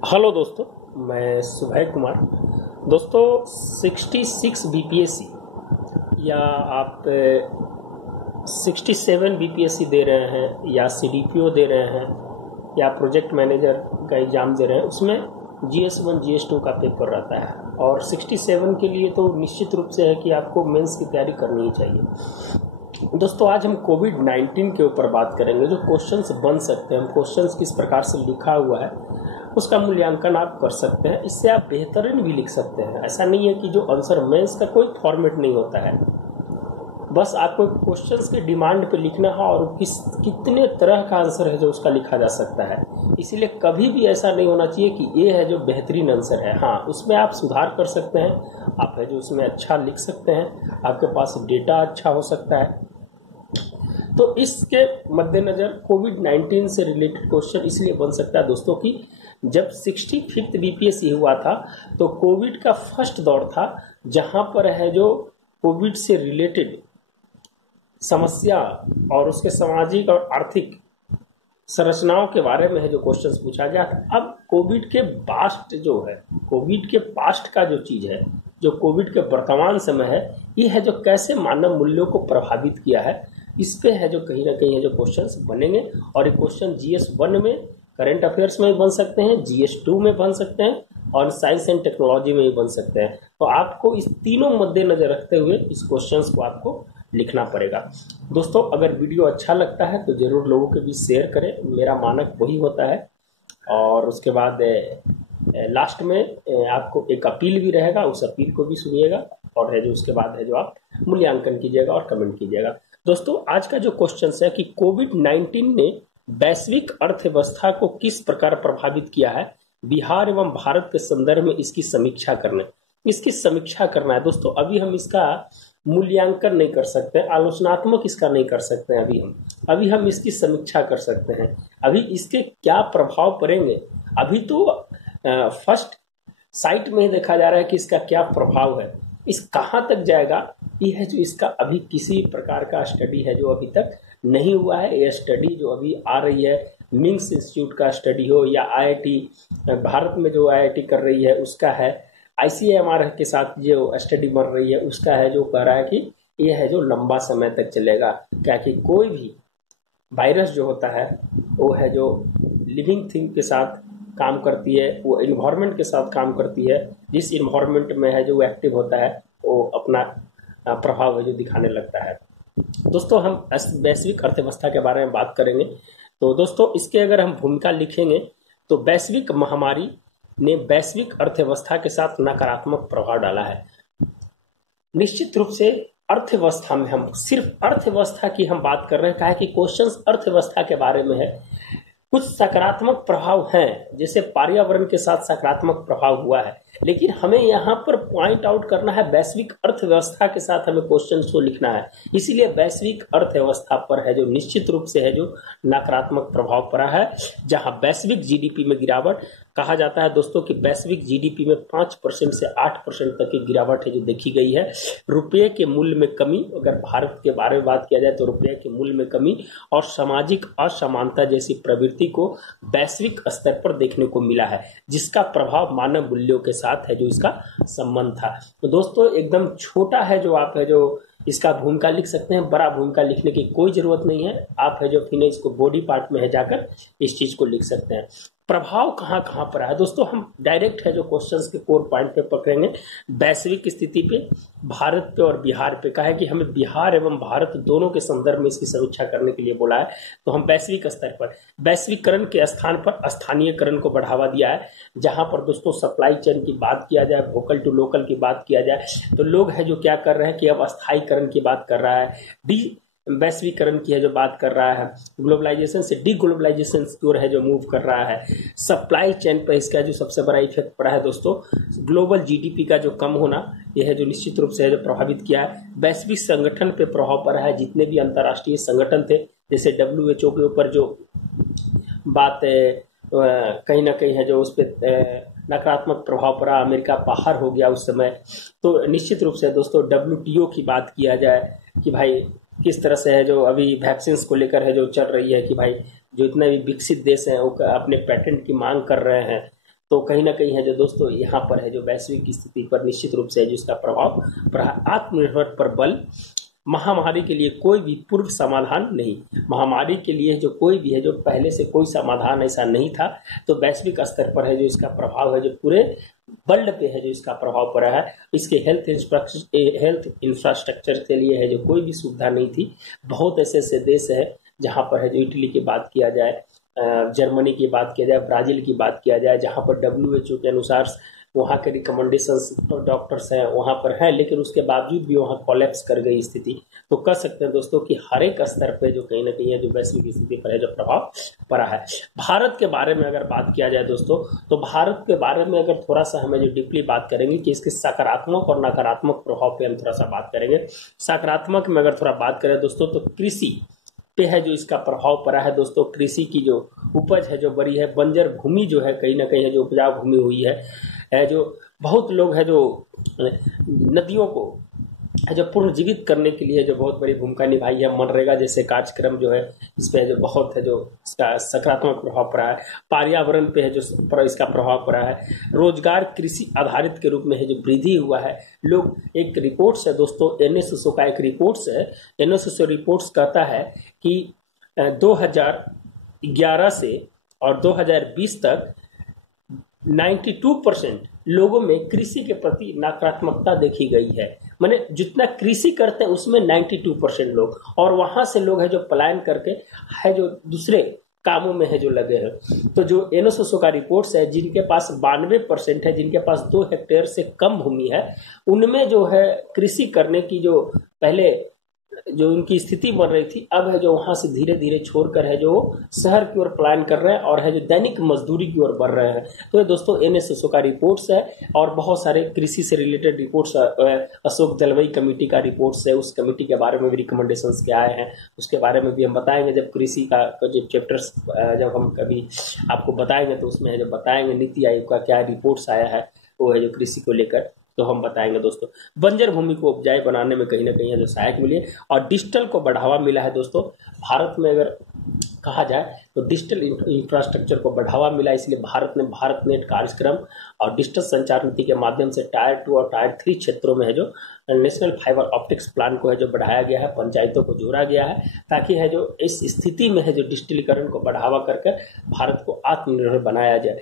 Hello दोस्तों, मैं सुभय कुमार। दोस्तों 66 बीपीएससी या आप 67 बीपीएससी दे रहे हैं या सीडीपीओ दे रहे हैं या प्रोजेक्ट मैनेजर का एग्ज़ाम दे रहे हैं, उसमें GS1 GS2 का पेपर रहता है। और 67 के लिए तो निश्चित रूप से है कि आपको मेंस की तैयारी करनी ही चाहिए। दोस्तों आज हम कोविड-19 के ऊपर बात करेंगे। जो क्वेश्चंस बन सकते हैं, क्वेश्चंस किस प्रकार से लिखा हुआ है उसका मूल्यांकन आप कर सकते हैं। इससे आप बेहतरीन भी लिख सकते हैं। ऐसा नहीं है कि जो आंसर मेंस का कोई फॉर्मेट नहीं होता है, बस आपको क्वेश्चंस के डिमांड पे लिखना है और कितने तरह का आंसर है जो उसका लिखा जा सकता है। इसीलिए कभी भी ऐसा नहीं होना चाहिए कि ये है जो बेहतरीन आंसर है। हाँ, उसमें आप सुधार कर सकते हैं, आप है जो उसमें अच्छा लिख सकते हैं, आपके पास डेटा अच्छा हो सकता है। तो इसके मद्देनजर कोविड-19 से रिलेटेड क्वेश्चन इसलिए बन सकता है दोस्तों कि जब 65th बीपीएससी हुआ था तो कोविड का फर्स्ट दौर था, जहां पर है जो कोविड से रिलेटेड समस्या और उसके सामाजिक और आर्थिक संरचनाओं के बारे में है जो क्वेश्चंस पूछा गया था। अब कोविड के पास्ट जो है, कोविड के पास्ट का जो चीज है, जो कोविड के वर्तमान समय है, ये है जो कैसे मानव मूल्यों को प्रभावित किया है, इस पे है जो कहीं ना कहीं है जो क्वेश्चंस बनेंगे। और ये क्वेश्चन GS1 में, करंट अफेयर्स में बन सकते हैं, GS2 में बन सकते हैं और साइंस एंड टेक्नोलॉजी में भी बन सकते हैं। तो आपको इस तीनों मद्देनजर रखते हुए इस क्वेश्चंस को आपको लिखना पड़ेगा। दोस्तों अगर वीडियो अच्छा लगता है तो जरूर लोगों के बीच शेयर करें, मेरा मानक वही होता है। और उसके बाद लास्ट में आपको एक अपील भी रहेगा, उस अपील को भी सुनिएगा और है जो उसके बाद है जो आप मूल्यांकन कीजिएगा और कमेंट कीजिएगा। दोस्तों आज का जो क्वेश्चन है कि कोविड-19 ने वैश्विक अर्थव्यवस्था को किस प्रकार प्रभावित किया है, बिहार एवं भारत के संदर्भ में इसकी समीक्षा करना है। दोस्तों अभी हम इसका मूल्यांकन नहीं कर सकते, आलोचनात्मक इसका नहीं कर सकते हैं। अभी हम इसकी समीक्षा कर सकते हैं। अभी इसके क्या प्रभाव पड़ेंगे, अभी तो फर्स्ट साइट में ही देखा जा रहा है कि इसका क्या प्रभाव है, इस कहाँ तक जाएगा, ये है जो इसका अभी किसी प्रकार का स्टडी है जो अभी तक नहीं हुआ है। ये स्टडी जो अभी आ रही है, मिंग्स इंस्टीट्यूट का स्टडी हो या IIT भारत में जो IIT कर रही है उसका है, ICMR के साथ जो स्टडी बन रही है उसका है, जो कह रहा है कि ये है जो लंबा समय तक चलेगा। क्या कि कोई भी वायरस जो होता है वो है जो लिविंग थिंग के साथ काम करती है, वो इन्वायरमेंट के साथ काम करती है। जिस इन्वायरमेंट में है जो वो एक्टिव होता है वो अपना प्रभाव है जो दिखाने लगता है। दोस्तों हम वैश्विक अर्थव्यवस्था के बारे में बात करेंगे। तो दोस्तों इसके अगर हम भूमिका लिखेंगे तो वैश्विक महामारी ने वैश्विक अर्थव्यवस्था के साथ नकारात्मक प्रभाव डाला है। निश्चित रूप से अर्थव्यवस्था में हम सिर्फ अर्थव्यवस्था की हम बात कर रहे हैं, कहा कि क्वेश्चंस अर्थव्यवस्था के बारे में है। कुछ सकारात्मक प्रभाव हैं, जैसे पर्यावरण के साथ सकारात्मक प्रभाव हुआ है, लेकिन हमें यहाँ पर पॉइंट आउट करना है वैश्विक अर्थव्यवस्था के साथ हमें क्वेश्चन को लिखना है। इसीलिए वैश्विक अर्थव्यवस्था पर है जो निश्चित रूप से है जो नकारात्मक प्रभाव पड़ा है, जहां वैश्विक GDP में गिरावट, कहा जाता है दोस्तों कि वैश्विक GDP में 5% से 8% तक की गिरावट है जो देखी गई है। रुपये के मूल्य में कमी, अगर भारत के बारे में बात किया जाए तो रुपये के मूल्य में कमी और सामाजिक असमानता जैसी प्रवृत्ति को वैश्विक स्तर पर देखने को मिला है, जिसका प्रभाव मानव मूल्यों के साथ है जो इसका संबंध था। तो दोस्तों एकदम छोटा है जो आप है जो इसका भूमिका लिख सकते हैं, बड़ा भूमिका लिखने की कोई जरूरत नहीं है। आप है जो फिर इसको बॉडी पार्ट में है जाकर इस चीज को लिख सकते हैं। प्रभाव कहाँ कहाँ पर है दोस्तों, हम डायरेक्ट है जो क्वेश्चंस के कोर पॉइंट पे पकड़ेंगे। वैश्विक स्थिति पे, भारत पे और बिहार पे, कहा है कि हमें बिहार एवं भारत दोनों के संदर्भ में इसकी समीक्षा करने के लिए बोला है। तो हम वैश्विक स्तर पर वैश्वीकरण के स्थान पर स्थानीयकरण को बढ़ावा दिया है, जहां पर दोस्तों सप्लाई चेन की बात किया जाए, वोकल टू लोकल की बात किया जाए, तो लोग है जो क्या कर रहे हैं कि अब अस्थायीकरण की बात कर रहा है, वैश्वीकरण की है जो बात कर रहा है, ग्लोबलाइजेशन से डी ग्लोबलाइजेशन की ओर है जो मूव कर रहा है। सप्लाई चेन पर इसका जो सबसे बड़ा इफेक्ट पड़ा है दोस्तों, ग्लोबल GDP का जो कम होना, यह है जो निश्चित रूप से है जो प्रभावित किया है। वैश्विक संगठन पे प्रभाव पड़ा है, जितने भी अंतर्राष्ट्रीय संगठन थे, जैसे WHO के ऊपर जो बात कहीं ना कहीं है जो उस पर नकारात्मक प्रभाव पड़ा, अमेरिका बाहर हो गया उस समय। तो निश्चित रूप से दोस्तों WTO की बात किया जाए कि भाई किस तरह से है जो अभी वैक्सीन को लेकर है जो चल रही है कि भाई जो इतने भी विकसित देश हैं वो अपने पेटेंट की मांग कर रहे हैं, तो कहीं ना कहीं है जो दोस्तों यहाँ पर है जो वैश्विक स्थिति पर निश्चित रूप से है जो इसका प्रभाव पड़ा। आत्मनिर्भर पर बल, महामारी के लिए कोई भी पूर्व समाधान नहीं। महामारी के लिए जो कोई भी है जो पहले से कोई समाधान ऐसा नहीं था, तो वैश्विक स्तर पर है जो इसका प्रभाव है जो पूरे वर्ल्ड पे है जो इसका प्रभाव पड़ा है। इसके हेल्थ इंफ्रास्ट्रक्चर के लिए है जो कोई भी सुविधा नहीं थी। बहुत ऐसे ऐसे देश है जहाँ पर है जो इटली की बात किया जाए, जर्मनी की बात किया जाए, ब्राजील की बात किया जाए, जहाँ पर WHO के अनुसार वहाँ के रिकमेंडेशंस डॉक्टर्स हैं वहाँ पर हैं, लेकिन उसके बावजूद भी वहाँ कोलैप्स कर गई स्थिति। तो कह सकते हैं दोस्तों कि हर एक स्तर पे जो कहीं ना कहीं है जो वैश्विक स्थिति पर है जो प्रभाव पड़ा है। भारत के बारे में अगर बात किया जाए दोस्तों, तो भारत के बारे में अगर थोड़ा सा हमें जो डीपली बात करेंगे कि इसके सकारात्मक और नकारात्मक प्रभाव पे हम थोड़ा सा बात करेंगे। सकारात्मक में अगर थोड़ा बात करें दोस्तों, तो कृषि पे है जो इसका प्रभाव पड़ा है दोस्तों। कृषि की जो उपज है जो बड़ी है, बंजर भूमि जो है कहीं ना कहीं है जो उपजाऊ भूमि हुई है जो बहुत लोग है जो नदियों को है जो पुनर्जीवित करने के लिए जो बहुत बड़ी भूमिका निभाई है। मनरेगा जैसे कार्यक्रम जो है इस पे जो बहुत है जो इसका सकारात्मक प्रभाव पड़ा है। पर्यावरण पे है जो इसका प्रभाव पड़ा है। रोजगार कृषि आधारित के रूप में है जो वृद्धि हुआ है। लोग, एक रिपोर्ट्स है दोस्तों, NSSO का एक रिपोर्ट्स है, NSSO रिपोर्ट्स कहता है कि 2011 से और 2020 तक 92% लोगों में कृषि के प्रति नकारात्मकता देखी गई है। माने जितना कृषि करते हैं उसमें 92% लोग, और वहां से लोग है जो पलायन करके है जो दूसरे कामों में है जो लगे हैं। तो जो NSSO का रिपोर्ट्स है, जिनके पास 92% है, जिनके पास 2 हेक्टेयर से कम भूमि है, उनमें जो है कृषि करने की जो पहले जो उनकी स्थिति बन रही थी, अब है जो वहां से धीरे धीरे छोड़कर है जो शहर की ओर पलायन कर रहे हैं और है जो दैनिक मजदूरी की ओर बढ़ रहे हैं। तो ये दोस्तों NSSO का रिपोर्ट्स है, और बहुत सारे कृषि से रिलेटेड रिपोर्ट्स, अशोक जलवाई कमेटी का रिपोर्ट्स है, उस कमेटी के बारे में भी रिकमेंडेशंस क्या आए हैं उसके बारे में भी हम बताएंगे। जब कृषि का जो चैप्टर्स जब हम कभी आपको बताएंगे तो उसमें जब बताएंगे नीति आयोग का क्या रिपोर्ट्स आया है वो है जो कृषि को लेकर, तो हम बताएंगे दोस्तों। बंजर भूमि को उपजाऊ बनाने में कहीं ना कहीं जो सहायक मिली है, और डिजिटल को बढ़ावा मिला है दोस्तों। भारत में अगर कहा जाए तो डिजिटल इंफ्रास्ट्रक्चर को बढ़ावा मिला, इसलिए भारत ने भारत नेट कार्यक्रम और डिजिटल संचार नीति के माध्यम से टायर 2 और टायर 3 क्षेत्रों में है जो नेशनल फाइबर ऑप्टिक्स प्लान को है जो बढ़ाया गया है, पंचायतों को जोड़ा गया है, ताकि है जो इस स्थिति में है जो डिजिटलीकरण को बढ़ावा करके भारत को आत्मनिर्भर बनाया जाए।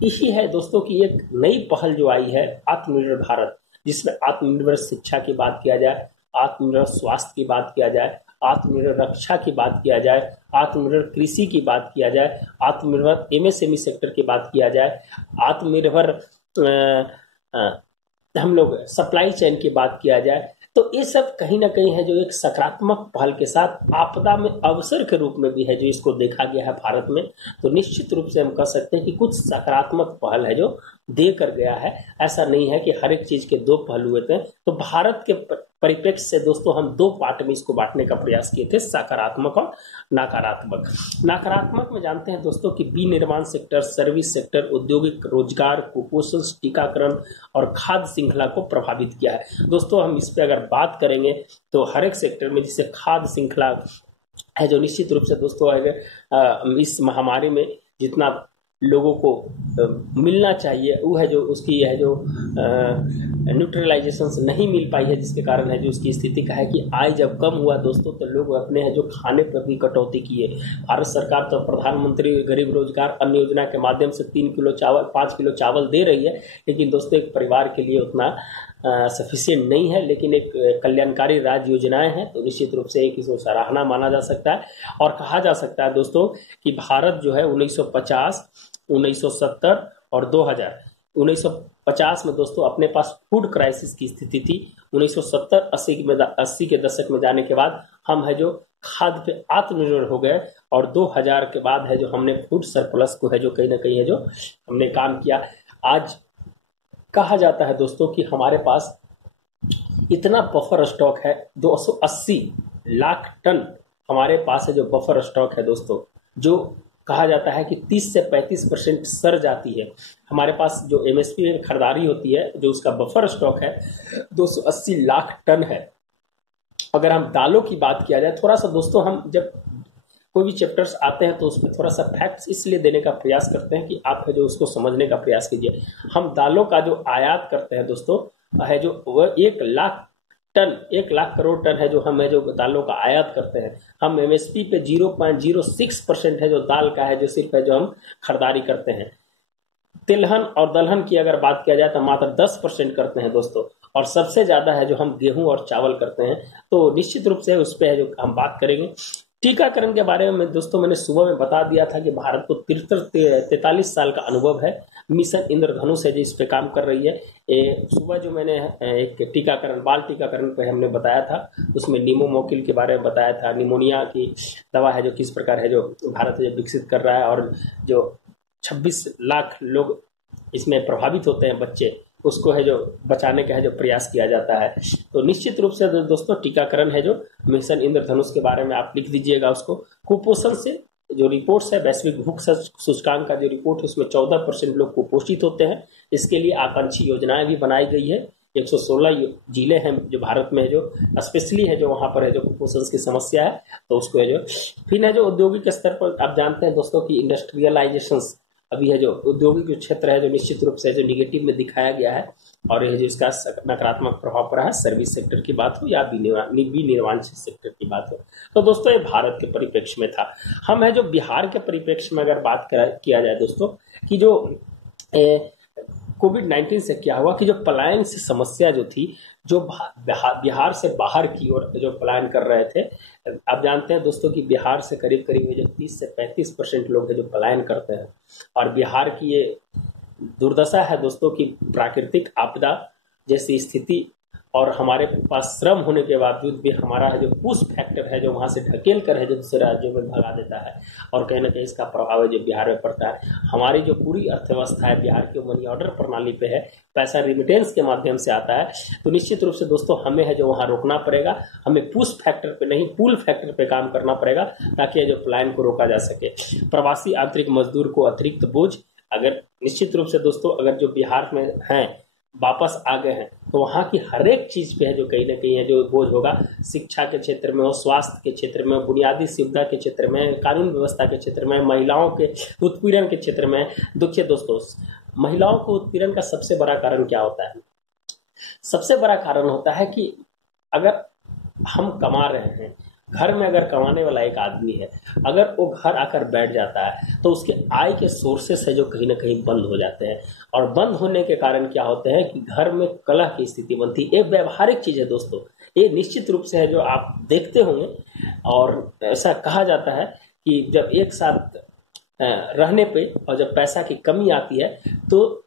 यही है दोस्तों की एक नई पहल जो आई है, आत्मनिर्भर भारत, जिसमें आत्मनिर्भर शिक्षा की बात किया जाए, आत्मनिर्भर स्वास्थ्य की बात किया जाए, आत्मनिर्भर रक्षा की बात किया जाए, आत्मनिर्भर कृषि की बात किया जाए, आत्मनिर्भर MSME सेक्टर की बात किया जाए, आत्मनिर्भर हम लोग सप्लाई चेन की बात किया जाए। तो ये सब कहीं ना कहीं है जो एक सकारात्मक पहल के साथ आपदा में अवसर के रूप में भी है जो इसको देखा गया है भारत में। तो निश्चित रूप से हम कह सकते हैं कि कुछ सकारात्मक पहल है जो दे कर गया है। ऐसा नहीं है कि हर एक चीज के 2 पहलू होते हैं। तो भारत के परिप्रेक्ष्य से दोस्तों हम 2 पार्ट में इसको बांटने का प्रयास किए थे, सकारात्मक और नकारात्मक। नकारात्मक में जानते हैं दोस्तों कि विनिर्माण सेक्टर, सर्विस सेक्टर, औद्योगिक रोजगार, कुपोषण, टीकाकरण और खाद्य श्रृंखला को प्रभावित किया है। दोस्तों हम इस पे अगर बात करेंगे तो हर एक सेक्टर में, जैसे खाद्य श्रृंखला है जो निश्चित रूप से दोस्तों है इस महामारी में जितना लोगों को मिलना चाहिए वो है जो उसकी है जो न्यूट्रलाइजेशन नहीं मिल पाई है, जिसके कारण है जो उसकी स्थिति का है कि आय जब कम हुआ दोस्तों तो लोग अपने है जो खाने पर भी कटौती किए। भारत सरकार तो प्रधानमंत्री गरीब रोजगार अन्न योजना के माध्यम से 3 किलो चावल 5 किलो चावल दे रही है, लेकिन दोस्तों एक परिवार के लिए उतना सफिशिएंट नहीं है। लेकिन एक कल्याणकारी राज्य योजनाएं हैं, तो निश्चित रूप से एक इसको सराहना माना जा सकता है। और कहा जा सकता है दोस्तों कि भारत जो है 1950, 1970 और 2000, 1950 में दोस्तों अपने पास फूड क्राइसिस की स्थिति थी। 1970-80 के दशक में जाने के बाद हम है जो खाद्य पे आत्मनिर्भर हो गए, और 2000 के बाद है जो हमने फूड सरप्लस को है जो कहीं ना कहीं है जो हमने काम किया। आज कहा जाता है दोस्तों कि हमारे पास इतना बफर स्टॉक है, 280 लाख टन हमारे पास है जो बफर स्टॉक है दोस्तों, जो कहा जाता है कि 30 से 35% सर जाती है। हमारे पास जो MSP में खरीदारी होती है, जो उसका बफर स्टॉक है 280 लाख टन है। अगर हम दालों की बात किया जाए, थोड़ा सा दोस्तों हम जब कोई भी चैप्टर्स आते हैं तो उसमें थोड़ा सा फैक्ट्स इसलिए देने का प्रयास करते हैं कि आप है जो उसको समझने का प्रयास कीजिए। हम दालों का जो आयात करते हैं दोस्तों है जो वह 1 लाख टन, 1 लाख करोड़ टन है जो हम है जो दालों का आयात करते हैं। हम एमएसपी पे 0.06% है जो दाल का है जो सिर्फ है जो हम खरीदारी करते हैं। तिलहन और दलहन की अगर बात किया जाए तो मात्र 10% करते हैं दोस्तों, और सबसे ज्यादा है जो हम गेहूं और चावल करते हैं। तो निश्चित रूप से उस पर है जो हम बात करेंगे। टीकाकरण के बारे में दोस्तों मैंने सुबह में बता दिया था कि भारत को 43 साल का अनुभव है। मिशन इंद्रधनुष है जो इस पे काम कर रही है। सुबह जो मैंने एक टीकाकरण, बाल टीकाकरण पे हमने बताया था, उसमें निमोमोकिल के बारे में बताया था। निमोनिया की दवा है जो किस प्रकार है जो भारत जो विकसित कर रहा है, और जो 26 लाख लोग इसमें प्रभावित होते हैं बच्चे, उसको है जो बचाने का है जो प्रयास किया जाता है। तो निश्चित रूप से दोस्तों टीकाकरण है जो मिशन इंद्रधनुष के बारे में आप लिख दीजिएगा उसको। कुपोषण से जो रिपोर्ट्स है, वैश्विक भूख सूचकांक का जो रिपोर्ट है उसमें 14% लोग कुपोषित होते हैं। इसके लिए आकांक्षी योजनाएं भी बनाई गई है। 116 जिले हैं जो भारत में है जो स्पेशली है जो वहां पर है जो कुपोषण की समस्या है, तो उसको है जो फिर है जो औद्योगिक स्तर पर आप जानते हैं दोस्तों की इंडस्ट्रियलाइजेशन अभी है जो औद्योगिक जो क्षेत्र है जो निश्चित रूप से जो निगेटिव में दिखाया गया है, और ये जो इसका नकारात्मक प्रभाव पड़ा है, सर्विस सेक्टर की बात हो या विनिर्माण सेक्टर की बात हो। तो दोस्तों ये भारत के परिप्रेक्ष्य में था। हम है जो बिहार के परिप्रेक्ष्य में अगर बात किया जाए दोस्तों कि जो कोविड-19 से क्या हुआ कि जो पलायन से समस्या जो थी, जो बिहार से बाहर की ओर जो पलायन कर रहे थे, आप जानते हैं दोस्तों कि बिहार से करीब करीब जो 30 से 35% लोग हैं जो पलायन करते हैं। और बिहार की ये दुर्दशा है दोस्तों कि प्राकृतिक आपदा जैसी स्थिति और हमारे पास श्रम होने के बावजूद भी हमारा जो पुश फैक्टर है जो वहां से ढकेल कर है जो दूसरे राज्यों में भगा देता है, और कहीं ना कहीं इसका प्रभाव है जो बिहार में पड़ता है। हमारी जो पूरी अर्थव्यवस्था है बिहार की मनी ऑर्डर प्रणाली पे है, पैसा रिमिटेंस के माध्यम से आता है। तो निश्चित रूप से दोस्तों हमें है जो वहां रोकना पड़ेगा, हमें पुश फैक्टर पे नहीं पुल फैक्टर पे काम करना पड़ेगा ताकि जो पलायन को रोका जा सके। प्रवासी आंतरिक मजदूर को अतिरिक्त बोझ, अगर निश्चित रूप से दोस्तों अगर जो बिहार में हैं वापस आ गए हैं तो वहाँ की हर एक चीज पे है जो कहीं ना कहीं है जो बोझ होगा। शिक्षा के क्षेत्र में हो, स्वास्थ्य के क्षेत्र में, बुनियादी सुविधा के क्षेत्र में, कानून व्यवस्था के क्षेत्र में, महिलाओं के उत्पीड़न के क्षेत्र में। देखिए दोस्तों, महिलाओं को उत्पीड़न का सबसे बड़ा कारण क्या होता है? सबसे बड़ा कारण होता है कि अगर हम कमा रहे हैं, घर में अगर कमाने वाला एक आदमी है, अगर वो घर आकर बैठ जाता है तो उसके आय के सोर्सेस है जो कहीं ना कहीं बंद हो जाते हैं। और बंद होने के कारण क्या होते हैं कि घर में कलह की स्थिति बनती है। एक व्यवहारिक चीज है दोस्तों, ये निश्चित रूप से है जो आप देखते होंगे, और ऐसा कहा जाता है कि जब एक साथ रहने पे और जब पैसा की कमी आती है तो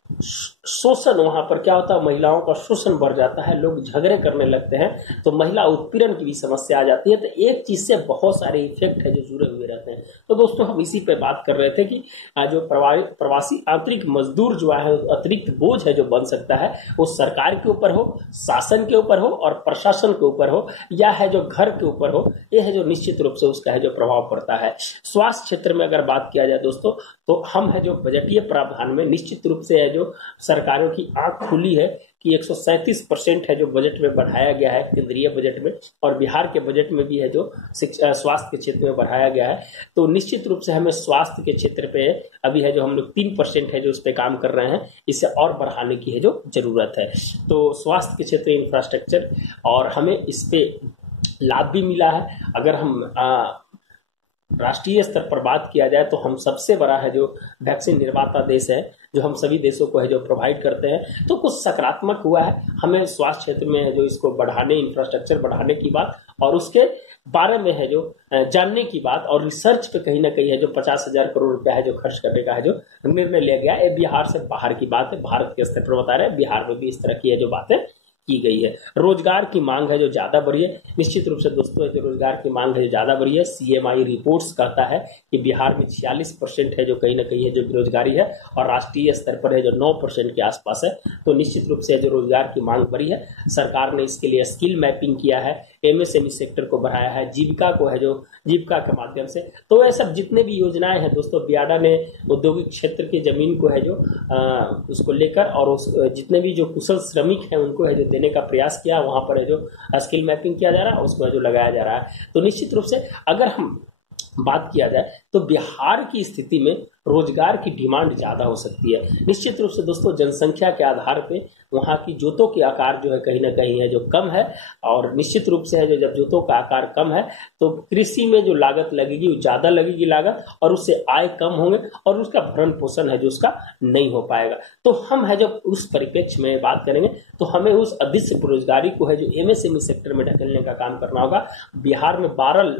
शोषण वहां पर क्या होता है, महिलाओं का शोषण बढ़ जाता है, लोग झगड़े करने लगते हैं, तो महिला उत्पीड़न की भी समस्या आ जाती है। तो एक चीज से बहुत सारे इफेक्ट है जो जुड़े हुए रहते हैं। तो दोस्तों हम इसी पे बात कर रहे थे कि जो प्रवासी आंतरिक मजदूर जो है अतिरिक्त बोझ है जो बन सकता है, वो सरकार के ऊपर हो, शासन के ऊपर हो और प्रशासन के ऊपर हो, या है जो घर के ऊपर हो, ये है जो निश्चित रूप से उसका है जो प्रभाव पड़ता है। स्वास्थ्य क्षेत्र में अगर बात किया जाए दोस्तों, तो हम है जो बजटीय प्रावधान में निश्चित रूप से है जो सरकारों की आंख खुली है कि 137% है जो बजट में बढ़ाया गया है केंद्रीय बजट में, और बिहार के बजट में भी है जो स्वास्थ्य के क्षेत्र में बढ़ाया गया है। तो निश्चित रूप से हमें स्वास्थ्य के क्षेत्र पे अभी है जो हम लोग 3% है जो उस पर काम कर रहे हैं, इसे और बढ़ाने की है जो जरूरत है। तो स्वास्थ्य के क्षेत्र इंफ्रास्ट्रक्चर, और हमें इस पे लाभ भी मिला है। अगर हम राष्ट्रीय स्तर पर बात किया जाए तो हम सबसे बड़ा है जो वैक्सीन निर्माता देश है, जो हम सभी देशों को है जो प्रोवाइड करते हैं। तो कुछ सकारात्मक हुआ है। हमें स्वास्थ्य क्षेत्र में है जो इसको बढ़ाने, इंफ्रास्ट्रक्चर बढ़ाने की बात, और उसके बारे में है जो जानने की बात, और रिसर्च पे कहीं ना कहीं है जो 50,000 करोड़ रुपया है जो खर्च करने का है जो निर्णय लिया गया है। बिहार से बाहर की बात है, भारत के स्तर पर बता रहे हैं, बिहार में भी इस तरह की है जो बातें की गई है। रोजगार की मांग है जो ज्यादा बढ़ी है। निश्चित रूप से दोस्तों जो रोजगार की मांग है जो ज्यादा बढ़ी है, सीएमआई रिपोर्ट्स कहता है कि बिहार में 46% है जो कहीं ना कहीं है जो बेरोजगारी है, और राष्ट्रीय स्तर पर है जो 9% के आसपास है। तो निश्चित रूप से जो रोजगार की मांग बढ़ी है, सरकार ने इसके लिए स्किल मैपिंग किया है, एमएसएमई सेक्टर को बढ़ाया है, जीविका को है जो जीविका के माध्यम से। तो ये सब जितने भी योजनाएं हैं दोस्तों, बियाडा ने औद्योगिक क्षेत्र की जमीन को है जो उसको लेकर, और उस जितने भी जो कुशल श्रमिक हैं उनको है जो देने का प्रयास किया, वहां पर है जो स्किल मैपिंग किया जा रहा है, उसको है जो लगाया जा रहा है। तो निश्चित रूप से अगर हम बात किया जाए तो बिहार की स्थिति में रोजगार की डिमांड ज़्यादा हो सकती है। निश्चित रूप से दोस्तों जनसंख्या के आधार पे वहाँ की जोतों के आकार जो है कहीं ना कहीं है जो कम है, और निश्चित रूप से है जो जब जोतों का आकार कम है तो कृषि में जो लागत लगेगी वो ज़्यादा लगेगी लागत, और उससे आय कम होंगे और उसका भरण पोषण है जो उसका नहीं हो पाएगा। तो हम है जब उस परिप्रेक्ष्य में बात करेंगे तो हमें उस अधिक बेरोजगारी को है जो एमएसएमई सेक्टर में ढकेलने का काम करना होगा। बिहार में 12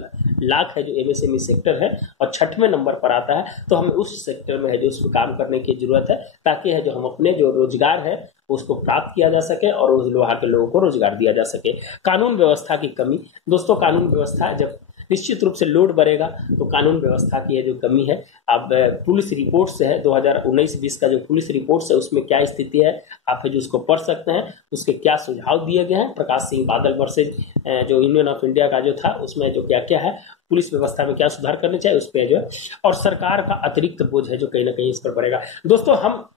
लाख है जो एमएसएमई सेक्टर है और 6वें नंबर पर आता है, तो हमें उस सेक्टर में है जो उस पर काम करने की जरूरत है, ताकि है जो हम अपने जो रोजगार है उसको प्राप्त किया जा सके और उस वहाँ के लोगों को रोजगार दिया जा सके। कानून व्यवस्था की कमी दोस्तों, कानून व्यवस्था जब निश्चित रूप से लोड बढ़ेगा तो कानून व्यवस्था की जो कमी है, अब पुलिस रिपोर्ट से है 2019-20 का जो पुलिस रिपोर्ट है उसमें क्या स्थिति है आप है जो उसको पढ़ सकते हैं, उसके क्या सुझाव दिए गए हैं। प्रकाश सिंह बादल वर्सेज जो यूनियन ऑफ इंडिया का जो था उसमें जो क्या क्या है, पुलिस व्यवस्था में क्या सुधार करने चाहिए उस पर जो है, और सरकार का अतिरिक्त बोझ है जो कहीं ना कहीं इस पर पड़ेगा। दोस्तों हम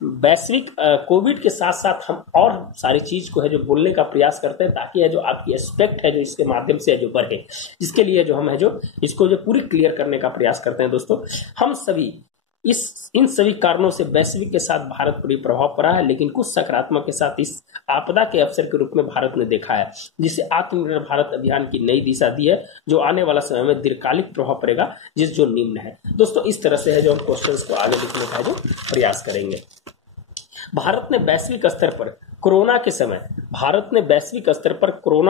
वैश्विक कोविड के साथ साथ हम और सारी चीज को है जो बोलने का प्रयास करते हैं, ताकि है जो आपकी एस्पेक्ट है जो इसके माध्यम से है जो बढ़े, जिसके लिए जो हम है जो इसको जो पूरी क्लियर करने का प्रयास करते हैं। दोस्तों हम सभी इन सभी कारणों से वैश्विक के साथ भारत पर भी प्रभाव पड़ा है, लेकिन कुछ सकारात्मक के साथ इस आपदा के अवसर के रूप में भारत ने देखा है, जिसे आत्मनिर्भर भारत अभियान की नई दिशा दी है, जो आने वाला समय में दीर्घकालिक प्रभाव पड़ेगा, जो निम्न है। दोस्तों इस तरह से है जो हम क्वेश्चंस को आगे लिखने का जो प्रयास करेंगे। भारत ने वैश्विक स्तर पर कोरोना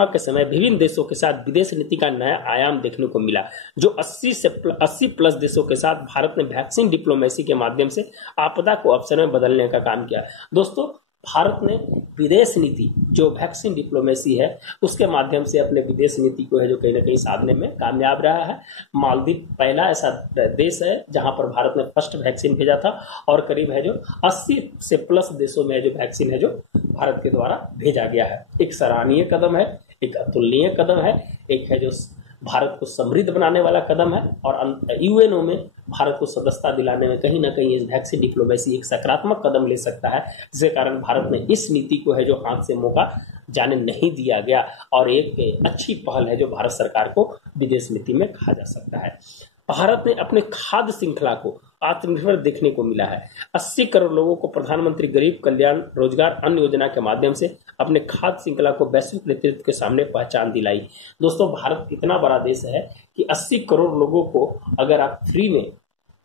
के समय विभिन्न देशों के साथ विदेश नीति का नया आयाम देखने को मिला, जो 80 प्लस देशों के साथ भारत ने वैक्सीन डिप्लोमेसी के माध्यम से आपदा को अवसर में बदलने का काम किया। दोस्तों भारत ने विदेश नीति जो वैक्सीन डिप्लोमेसी है उसके माध्यम से अपने विदेश नीति को है जो कहीं ना कहीं साधने में कामयाब रहा है। मालदीव पहला ऐसा देश है जहां पर भारत ने फर्स्ट वैक्सीन भेजा था, और करीब है जो 80 से प्लस देशों में जो वैक्सीन है जो भारत के द्वारा भेजा गया है। एक सराहनीय कदम है, एक अतुलनीय कदम है, एक है जो भारत को समृद्ध बनाने वाला कदम है, और यूएनओ में भारत को सदस्यता दिलाने में कहीं ना कहीं इस वैक्सीन डिप्लोमेसी एक सकारात्मक कदम ले सकता है, जिसके कारण भारत ने इस नीति को है जो हाथ से मौका जाने नहीं दिया गया, और एक अच्छी पहल है जो भारत सरकार को विदेश नीति में कहा जा सकता है। भारत ने अपने खाद्य श्रृंखला को आत्मनिर्भर देखने को मिला है। 80 करोड़ लोगों को प्रधानमंत्री गरीब कल्याण रोजगार अन्न योजना के माध्यम से अपने खाद्य श्रृंखला को वैश्विक नेतृत्व के सामने पहचान दिलाई। दोस्तों भारत इतना बड़ा देश है कि 80 करोड़ लोगों को अगर आप फ्री में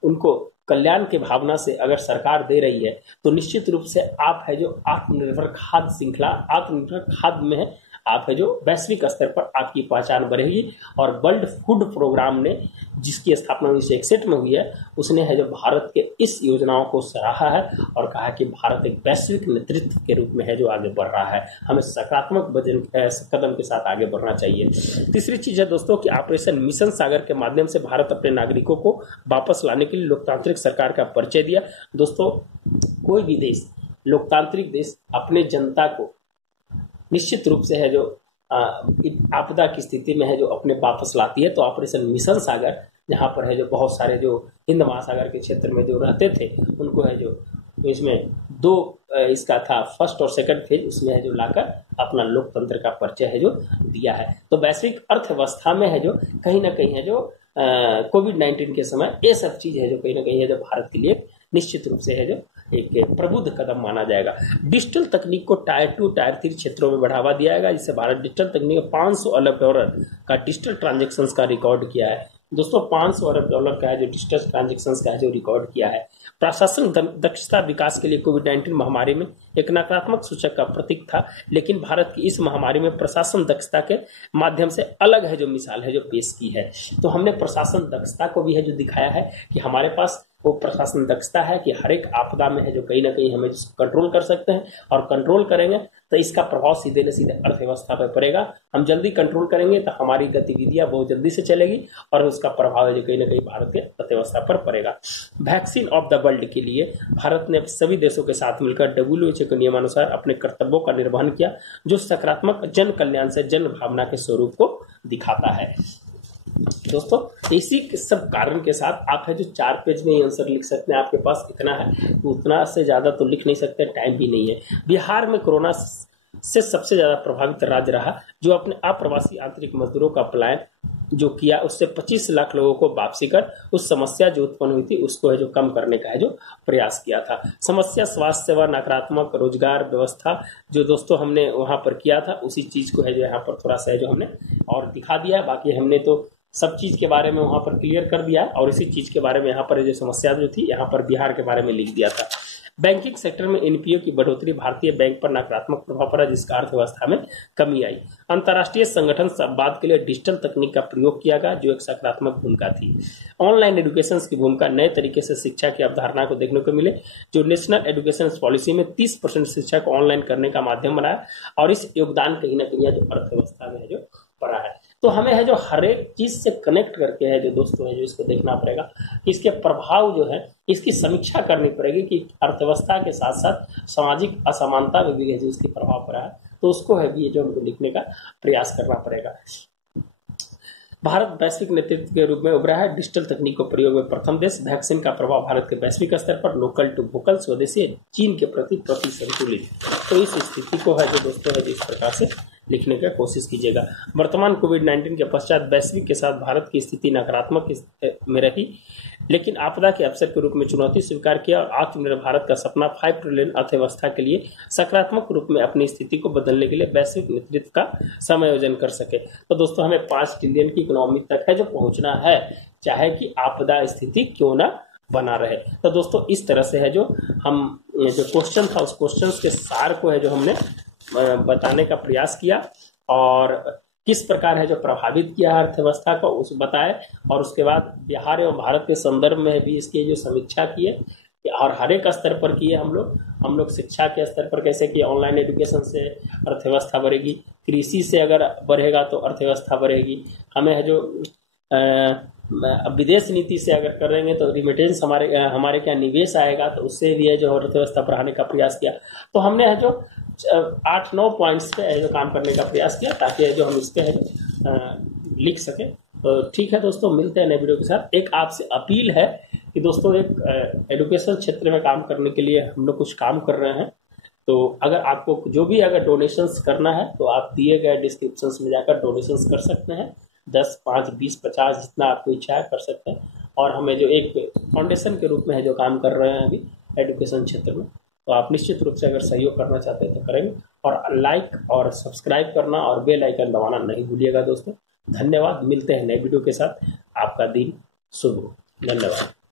उनको कल्याण की भावना से अगर सरकार दे रही है, तो निश्चित रूप से आप है जो आत्मनिर्भर खाद्य श्रृंखला, आत्मनिर्भर खाद्य में है आप है जो वैश्विक स्तर पर आपकी पहचान बढ़ेगी। और वर्ल्ड फूड प्रोग्राम ने जिसकी स्थापना 1961 में हुई है, उसने है जो भारत के इस योजनाओं को सराहा है और कहा कि भारत एक वैश्विक नेतृत्व के रूप में है जो आगे बढ़ रहा है। हमें सकारात्मक कदम के साथ आगे बढ़ना चाहिए। तीसरी चीज है दोस्तों कि ऑपरेशन मिशन सागर के माध्यम से भारत अपने नागरिकों को वापस लाने के लिए लोकतांत्रिक सरकार का परिचय दिया। दोस्तों कोई भी देश, लोकतांत्रिक देश अपने जनता को निश्चित रूप से है जो आपदा की स्थिति में है जो अपने वापस लाती है। तो ऑपरेशन मिशन सागर जहां पर है जो बहुत सारे जो हिंद महासागर के क्षेत्र में जो रहते थे उनको है जो इसमें दो इसका था फर्स्ट और सेकंड फेज, उसमें है जो लाकर अपना लोकतंत्र का परिचय है जो दिया है। तो वैश्विक अर्थव्यवस्था में है जो कहीं ना कहीं है जो कोविड-19 के समय ये सब चीज है जो कहीं ना कहीं है जो भारत के लिए निश्चित रूप से है जो एक प्रबुद्ध कदम माना जाएगा। डिजिटल तकनीक को टायर 2 टायर 3 क्षेत्रों में बढ़ावा दिया जाएगा, जिससे भारत डिजिटल तकनीक में $500 अरब का डिजिटल ट्रांजेक्शन्स का रिकॉर्ड किया है। दोस्तों $500 अरब का है जो डिजिटल ट्रांजेक्शन्स का है जो रिकॉर्ड किया है। प्रशासन दक्षता विकास के लिए कोविड-19 महामारी में एक नकारात्मक सूचक का प्रतीक था, लेकिन भारत की इस महामारी में प्रशासन दक्षता के माध्यम से अलग है जो मिसाल है जो पेश की है। तो हमने प्रशासन दक्षता को भी है जो दिखाया है कि हमारे पास वो प्रशासन दक्षता है कि हर एक आपदा में है जो कहीं ना कहीं हमें कंट्रोल कर सकते हैं, और कंट्रोल करेंगे तो इसका प्रभाव सीधे न सीधे अर्थव्यवस्था पर पड़ेगा। हम जल्दी कंट्रोल करेंगे तो हमारी गतिविधियां बहुत जल्दी से चलेगी और उसका प्रभाव है जो कहीं ना कहीं भारत के अर्थव्यवस्था पर पड़ेगा। वैक्सीन ऑफ द वर्ल्ड के लिए भारत ने सभी देशों के साथ मिलकर WHO के नियमानुसार अपने कर्तव्यों का निर्वहन किया, जो सकारात्मक जन कल्याण से जन भावना के स्वरूप को दिखाता है। दोस्तों इसी सब कारण के साथ आप है जो 4 पेज में आंसर लिख सकते हैं। आपके पास इतना है, उतना से ज्यादा तो लिख नहीं सकते, टाइम भी नहीं है। बिहार में कोरोना से सबसे ज्यादा प्रभावित राज्य रहा, जो अपने अप्रवासी आंतरिक मजदूरों का पलायन जो किया उससे 25 लाख लोगों को वापसी कर उस समस्या जो उत्पन्न हुई थी उसको है जो कम करने का है जो प्रयास किया था। समस्या स्वास्थ्य सेवा, नकारात्मक रोजगार व्यवस्था जो दोस्तों हमने वहां पर किया था उसी चीज को है जो यहाँ पर थोड़ा सा है जो हमने और दिखा दिया है। बाकी हमने तो सब चीज के बारे में वहां पर क्लियर कर दिया है और इसी चीज के बारे में यहाँ पर जो समस्या जो थी यहाँ पर बिहार के बारे में लिख दिया था। बैंकिंग सेक्टर में एनपीओ की बढ़ोतरी भारतीय बैंक पर नकारात्मक प्रभाव पड़ा जिसका अर्थव्यवस्था में कमी आई। अंतर्राष्ट्रीय संगठन संवाद के लिए डिजिटल तकनीक का प्रयोग किया गया जो एक सकारात्मक भूमिका थी। ऑनलाइन एजुकेशन की भूमिका, नए तरीके से शिक्षा की अवधारणा को देखने को मिले जो नेशनल एजुकेशन पॉलिसी में 30% शिक्षा को ऑनलाइन करने का माध्यम बनाया और इस योगदान कहीं ना कहीं जो अर्थव्यवस्था में है जो पड़ा है। तो हमें है जो हर एक चीज से कनेक्ट करके है जो दोस्तों है जो इसको देखना पड़ेगा, इसके प्रभाव जो है इसकी समीक्षा करनी पड़ेगी कि अर्थव्यवस्था के साथ साथ सामाजिक असमानता में भी है जो इसकी प्रभाव पड़ा है, तो उसको है भी ये जो हमको लिखने का प्रयास करना पड़ेगा। भारत वैश्विक नेतृत्व के रूप में उभरा है, डिजिटल तकनीक को प्रयोग में प्रथम देश। वैक्सीन का प्रभाव भारत के वैश्विक स्तर पर, लोकल टू वोकल, स्वदेशी, चीन के प्रति संतुलित। तो इस स्थिति को है जो दोस्तों है इस प्रकार से लिखने का कोशिश कीजिएगा। वर्तमान कोविड-19 के पश्चात वैश्विक के साथ भारत की स्थिति नकारात्मक में रही, लेकिन आपदा के अवसर के रूप में चुनौती स्वीकार किया और आत्मनिर्भर भारत का सपना 5 ट्रिलियन अर्थव्यवस्था के लिए सकारात्मक रूप में अपनी स्थिति को बदलने के लिए वैश्विक नेतृत्व का समायोजन कर सके। तो दोस्तों हमें 5 ट्रिलियन की इकोनॉमी तक है जो पहुंचना है, चाहे कि आपदा स्थिति क्यों ना बना रहे। तो दोस्तों इस तरह से है जो हम जो क्वेश्चन था उस क्वेश्चन के सार को है जो हमने बताने का प्रयास किया और किस प्रकार है जो प्रभावित किया है अर्थव्यवस्था को उस बताए और उसके बाद बिहार एवं भारत के संदर्भ में भी इसकी जो समीक्षा की है और हर एक स्तर पर किए हम लोग शिक्षा के स्तर पर कैसे किए, ऑनलाइन एजुकेशन से अर्थव्यवस्था बढ़ेगी, कृषि से अगर बढ़ेगा तो अर्थव्यवस्था बढ़ेगी, हमें है जो विदेश नीति से अगर करेंगे तो रिमिटेंस हमारे क्या निवेश आएगा तो उससे भी है जो अर्थव्यवस्था बढ़ाने का प्रयास किया। तो हमने है जो 8-9 पॉइंट्स पे है जो काम करने का प्रयास किया ताकि जो हम इस पे है लिख सकें। तो ठीक है दोस्तों, मिलते हैं नए वीडियो के साथ। एक आपसे अपील है कि दोस्तों एक एजुकेशन क्षेत्र में काम करने के लिए हम लोग कुछ काम कर रहे हैं, तो अगर आपको जो भी अगर डोनेशंस करना है तो आप दिए गए डिस्क्रिप्शंस में जाकर डोनेशंस कर सकते हैं। 10, 5, 20, 50 जितना आपको इच्छा है कर सकते हैं और हमें जो एक फाउंडेशन के रूप में है जो काम कर रहे हैं अभी एजुकेशन क्षेत्र में, तो आप निश्चित रूप से अगर सहयोग करना चाहते हैं तो करेंगे और लाइक और सब्सक्राइब करना और बेल आइकन दबाना नहीं भूलिएगा दोस्तों। धन्यवाद, मिलते हैं नए वीडियो के साथ। आपका दिन शुभ हो। धन्यवाद।